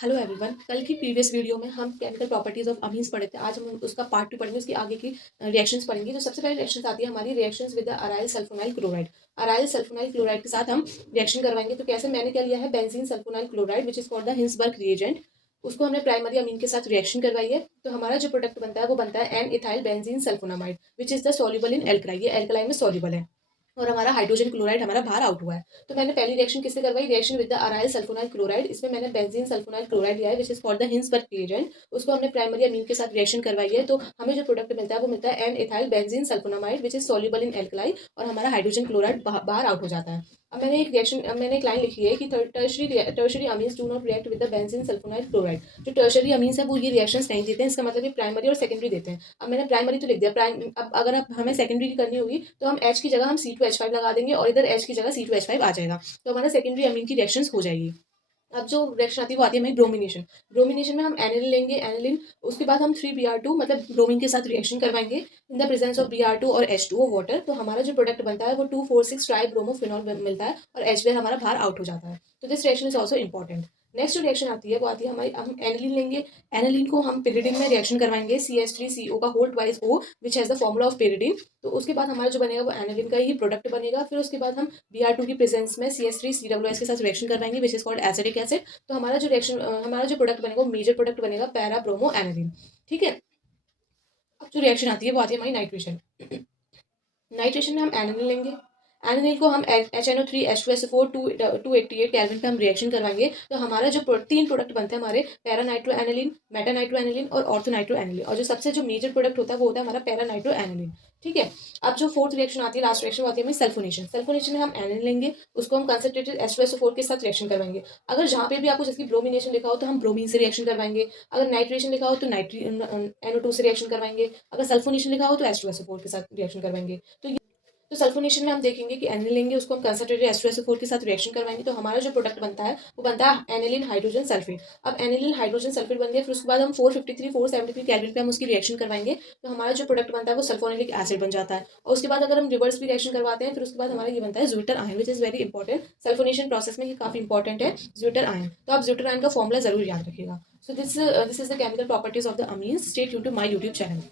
Hello everyone. कल की previous video में हम केमिकल प्रॉपर्टीज ऑफ अमीन्स पढ़े थे। आज हम उसका पार्ट 2 पढ़ेंगे, उसकी आगे की रिएक्शंस पढ़ेंगे। तो सबसे पहले रिएक्शंस आती है हमारी reactions with the aryl sulfonyl chloride. Aryl sulfonyl chloride के साथ हम रिएक्शन करवाएंगे। तो कैसे, मैंने क्या लिया है, benzene sulfonyl chloride which is called the Hinsberg reagent. उसको हमने प्राइमरी अमीन के साथ रिएक्शन करवाई है। तो हमारा जो प्रोडक्ट बनता है वो बनता है N ethyl benzene sulphonamide which is the soluble in alkali. ये एल्कलाई में सॉल्युबल है और हमारा हाइड्रोजन क्लोराइड हमारा बाहर आउट हुआ है। तो मैंने पहली रिएक्शन किससे करवाई, reaction with the aryl sulfonyl chloride. इसमें मैंने बेंजीन सल्फोनाइल क्लोराइड लिया है which is called the Hinsberg reagent. उसको हमने प्राइमरी अमीन के साथ रिएक्शन करवाई है। तो हमें जो प्रोडक्ट मिलता है वो मिलता है N ethyl benzene sulphonamide which is soluble in alkali और हमारा हाइड्रोजन क्लोराइड बाहर आउट हो जाता है। अब मैंने एक लाइन लिखी है कि tertiary amines do not react with the benzene sulfonyl chloride. जो टर्शरी अमीन्स है वो ये रिएक्शंस नहीं देते हैं, इसका मतलब ये प्राइमरी और सेकेंडरी देते हैं। अब मैंने प्राइमरी तो लिख दिया, अब अगर अब हमें सेकेंडरी करनी होगी तो हम H की जगह हम C2H5 लगा देंगे और इधर H की जगह C2H5 आ जाएगा। तो हमारा सेकेंडरी अमीन की रिएक्शंस हो जाएगी। अब जो रिएक्शन आती है वो आती है हमारी ब्रोमिनेशन। ब्रोमिनेशन में हम एनिलिन लेंगे, एनिलिन, उसके बाद हम 3Br2 मतलब ब्रोमीन के साथ रिएक्शन करवाएंगे in the presence of Br2 और H2O वाटर। तो हमारा जो प्रोडक्ट बनता है वो 2,4,6 ट्राई ब्रोमोफिनॉल मिलता है और H हमारा बाहर आउट हो जाता है। तो this reaction is also important. Next जो रिएक्शन आती है वो आती है हमारी, हम एनिलीन लेंगे, एनिलीन को हम पेरिडिन में रिएक्शन करवाएंगे CH3CO का whole twice O which has the formula of pyridine. तो उसके बाद हमारा जो बनेगा वो एनिलीन का ही प्रोडक्ट बनेगा। फिर उसके बाद हम Br2 की प्रेजेंस में CH3COOS के साथ रिएक्शन करवाएंगे which is called acidic acid. तो हमारा जो प्रोडक्ट बनेगा वो मेजर प्रोडक्ट बनेगा पैरा ब्रोमो एनिलीन। ठीक है। अब जो रिएक्शन आती है वो आती है हमारी नाइट्रेशन। नाइट्रेशन में हम एनिलीन लेंगे, एनिलीन को हम HNO3H2SO4 288 केल्विन पे हम रिएक्शन करवाएंगे। तो हमारा जो तीन प्रोडक्ट बनते हैं हमारे, para nitro aniline, Meta nitro aniline और ऑर्थो नाइट्रो एनिलीन। और जो सबसे जो मेजर प्रोडक्ट होता है वो होता है हमारा पैरा नाइट्रो एनिलीन। ठीक है। अब जो फोर्थ रिएक्शन आती है, लास्ट रिएक्शन आती है हमारी सल्फोनेशन। सल्फोनेशन में हम एनिलीन लेंगे, उसको हम कंसंट्रेटेड H2SO4 के साथ रिएक्शन करवाएंगे। अगर जहाँ पे भी आपको जिसकी ब्रोमिनेशन लिखा हो तो हम ब्रोमीन से रिएक्शन करवाएंगे। अगर नाइट्रेशन लिखा हो तो NO2 से रिएक्शन करवाएंगे। अगर सल्फोनेशन लिखा हो तो H2SO4 के साथ रिएक्शन करवाएंगे। तो सल्फोनेशन में हम देखेंगे कि एनिलीन लेंगे, उसको हम कंसंट्रेटेड H2SO4 के साथ रिएक्शन करवाएंगे। तो हमारा जो प्रोडक्ट बनता है वो बनता है एनिलीन हाइड्रोजन सल्फेट। अब एनिलीन हाइड्रोजन सल्फेट बन गया, फिर उसके बाद हम 473 केल्विन पे हम उसकी रिएक्शन करवाएंगे। तो हमारा जो प्रोडक्ट बनता है वो सल्फोनिलिक एसिड बन जाता है। और उसके बाद अगर हम रिवर्स भी रिएक्शन करवाते हैं फिर उसके बाद हमारा ये बनता है zwitter ion which is very important. Sulphonation process में ये काफी इंपॉर्टेंट है ज्यूटर आयन। तो आप ज्यूटर आयन का फॉर्मुला जरूर याद रखिएगा। So this is the chemical properties of the amines. Stay tuned to my YouTube channel.